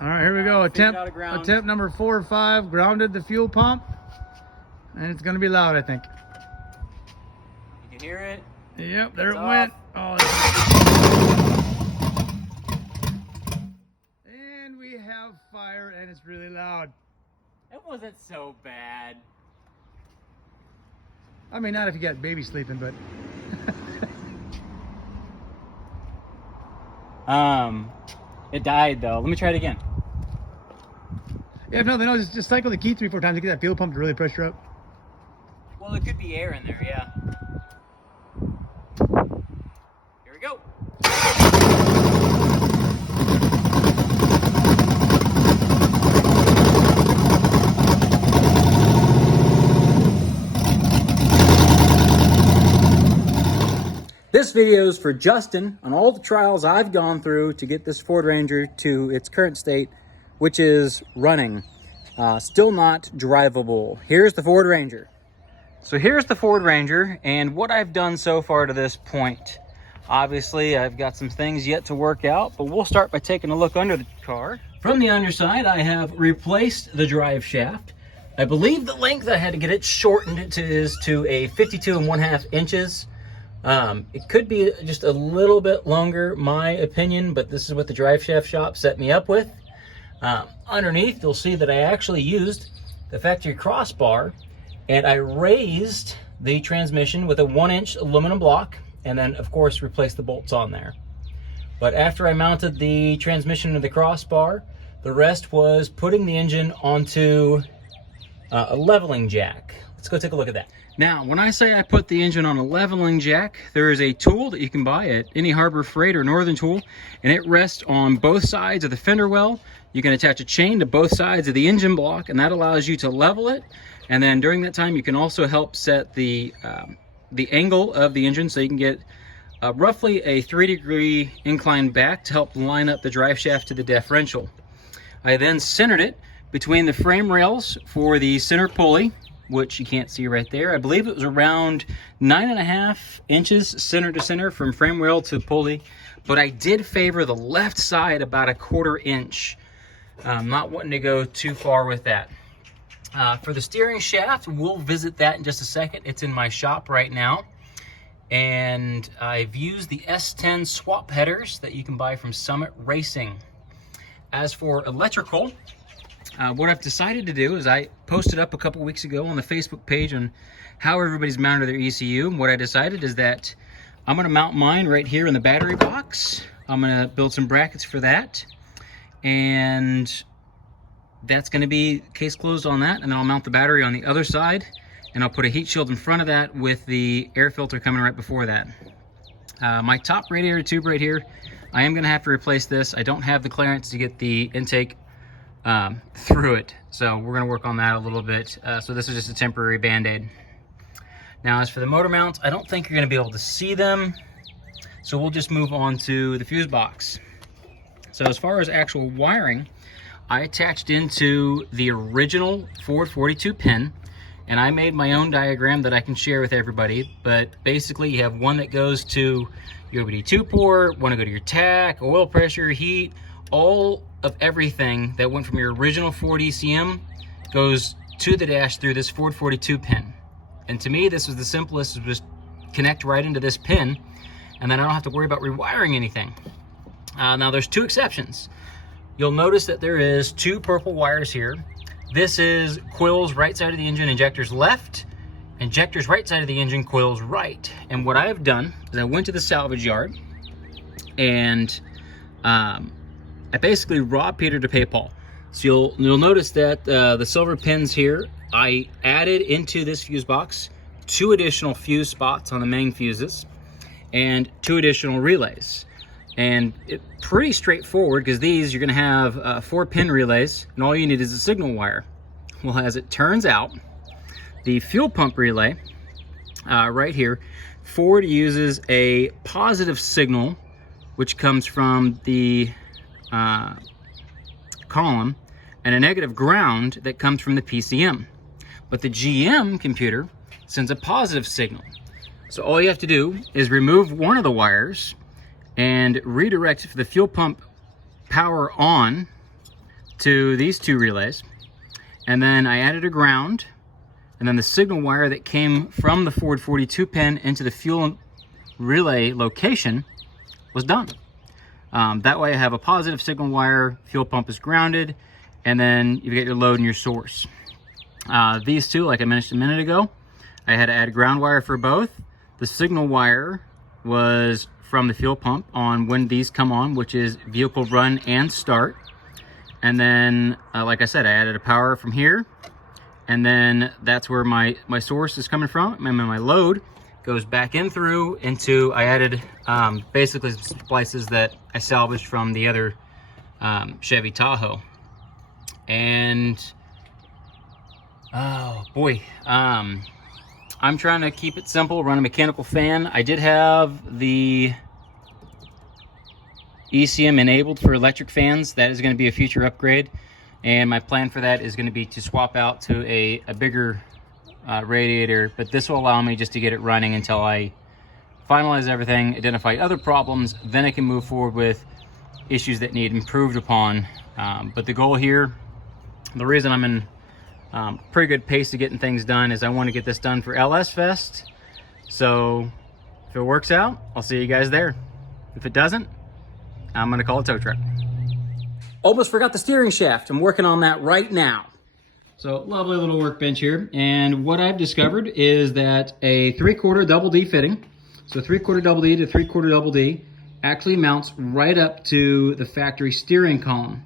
All right, here we go. Attempt number 4 or 5. Grounded the fuel pump, and it's gonna be loud, I think. You can hear it. Yep, there it off. went. Oh, and we have fire, and it's really loud. It wasn't so bad. I mean, not if you got baby sleeping, but. It died though. Let me try it again. Yeah, if nothing else, just cycle the key 3 or 4 times to get that fuel pump to really pressure up. Well, there could be air in there, yeah. Here we go. This video is for Justin on all the trials I've gone through to get this Ford Ranger to its current state, which is running. Still not drivable. Here's the Ford Ranger. So here's the Ford Ranger and what I've done so far to this point. Obviously, I've got some things yet to work out, but we'll start by taking a look under the car. From the underside, I have replaced the drive shaft. I believe the length I had to get it shortened is to a 52 1/2 inches. It could be just a little bit longer, my opinion, but this is what the drive shaft shop set me up with. Underneath, you'll see that I actually used the factory crossbar, and I raised the transmission with a 1-inch aluminum block, and then, of course, replaced the bolts on there. But after I mounted the transmission to the crossbar, the rest was putting the engine onto a leveling jack. Let's go take a look at that. Now, when I say I put the engine on a leveling jack, there is a tool that you can buy at any Harbor Freight or Northern Tool, and it rests on both sides of the fender well. You can attach a chain to both sides of the engine block, and that allows you to level it. And then during that time, you can also help set the angle of the engine so you can get roughly a 3-degree incline back to help line up the drive shaft to the differential. I then centered it between the frame rails for the center pulley, which you can't see right there. I believe it was around 9.5 inches center to center from frame rail to pulley, but I did favor the left side about a 1/4 inch. I'm not wanting to go too far with that. For the steering shaft, we'll visit that in just a second. It's in my shop right now. And I've used the S10 swap headers that you can buy from Summit Racing. As for electrical, what I've decided to do is I posted up a couple weeks ago on the Facebook page on how everybody's mounted their ECU. And what I decided is that I'm gonna mount mine right here in the battery box. I'm gonna build some brackets for that. And that's gonna be case closed on that. And then I'll mount the battery on the other side. And I'll put a heat shield in front of that with the air filter coming right before that. My top radiator tube right here, I am gonna have to replace this. I don't have the clearance to get the intake through it. So we're gonna work on that a little bit. So this is just a temporary Band-Aid. Now as for the motor mounts, I don't think you're gonna be able to see them. So we'll just move on to the fuse box. So as far as actual wiring, I attached into the original 442 pin, and I made my own diagram that I can share with everybody. But basically you have one that goes to your OBD2 port, one to go to your tach, oil pressure, heat, all of everything that went from your original Ford ECM goes to the dash through this 442 pin. And to me, this was the simplest, to just connect right into this pin, and then I don't have to worry about rewiring anything. Now there's 2 exceptions. You'll notice that there is 2 purple wires here. This is coils right side of the engine, injectors left, injectors right side of the engine, coils right. And what I have done is I went to the salvage yard and I basically robbed Peter to pay Paul. So you'll notice that the silver pins here, I added into this fuse box 2 additional fuse spots on the main fuses and 2 additional relays. And it's pretty straightforward because these, you're gonna have 4-pin relays, and all you need is a signal wire. Well, as it turns out, the fuel pump relay right here, Ford uses a positive signal, which comes from the column, and a negative ground that comes from the PCM. But the GM computer sends a positive signal. So all you have to do is remove one of the wires and redirect the fuel pump power on to these two relays, and then I added a ground, and then the signal wire that came from the Ford 42 pin into the fuel relay location was done. That way I have a positive signal wire, fuel pump is grounded, and then you get your load and your source. These two, like I mentioned a minute ago, I had to add ground wire for both. The signal wire was from the fuel pump on when these come on, which is vehicle run and start. And then, like I said, I added a power from here, and then that's where my source is coming from. And then my load goes back in through into, I added basically some splices that I salvaged from the other Chevy Tahoe. And, oh boy, I'm trying to keep it simple, run a mechanical fan. I did have the ECM enabled for electric fans. That is going to be a future upgrade, and my plan for that is going to be to swap out to a bigger radiator, but this will allow me just to get it running until I finalize everything, identify other problems, then I can move forward with issues that need improved upon. But the goal here, the reason I'm in pretty good pace to getting things done, is I want to get this done for LS Fest. So if it works out, I'll see you guys there. If it doesn't, I'm gonna call a tow truck. Almost forgot the steering shaft. I'm working on that right now. So lovely little workbench here. And what I've discovered is that a 3/4 double D fitting, so 3/4 double D to 3/4 double D, actually mounts right up to the factory steering column.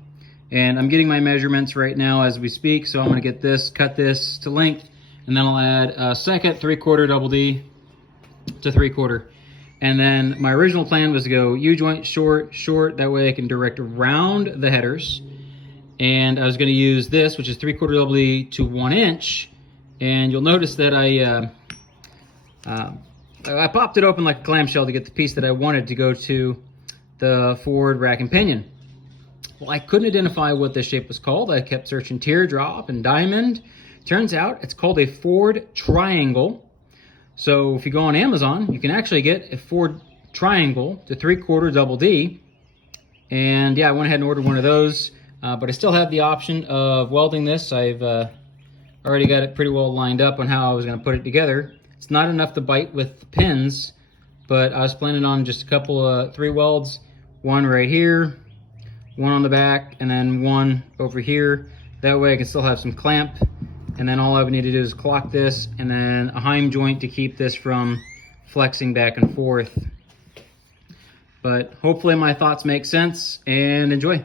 And I'm getting my measurements right now as we speak. So I'm gonna get this, cut this to length, and then I'll add a second 3/4 double D to 3/4. And then my original plan was to go U-joint short, short, that way I can direct around the headers. And I was gonna use this, which is 3/4 double D to 1 inch. And you'll notice that I popped it open like a clamshell to get the piece that I wanted to go to the Ford rack and pinion. Well, I couldn't identify what this shape was called. I kept searching teardrop and diamond. Turns out it's called a Ford triangle. So if you go on Amazon, you can actually get a Ford triangle to 3/4 double D. And yeah, I went ahead and ordered one of those, but I still have the option of welding this. I've already got it pretty well lined up on how I was gonna put it together. It's not enough to bite with the pins, but I was planning on just a couple of 3 welds, one right here, one on the back, and then one over here. That way I can still have some clamp. And then all I would need to do is clock this, and then a heim joint to keep this from flexing back and forth. But hopefully my thoughts make sense, and enjoy.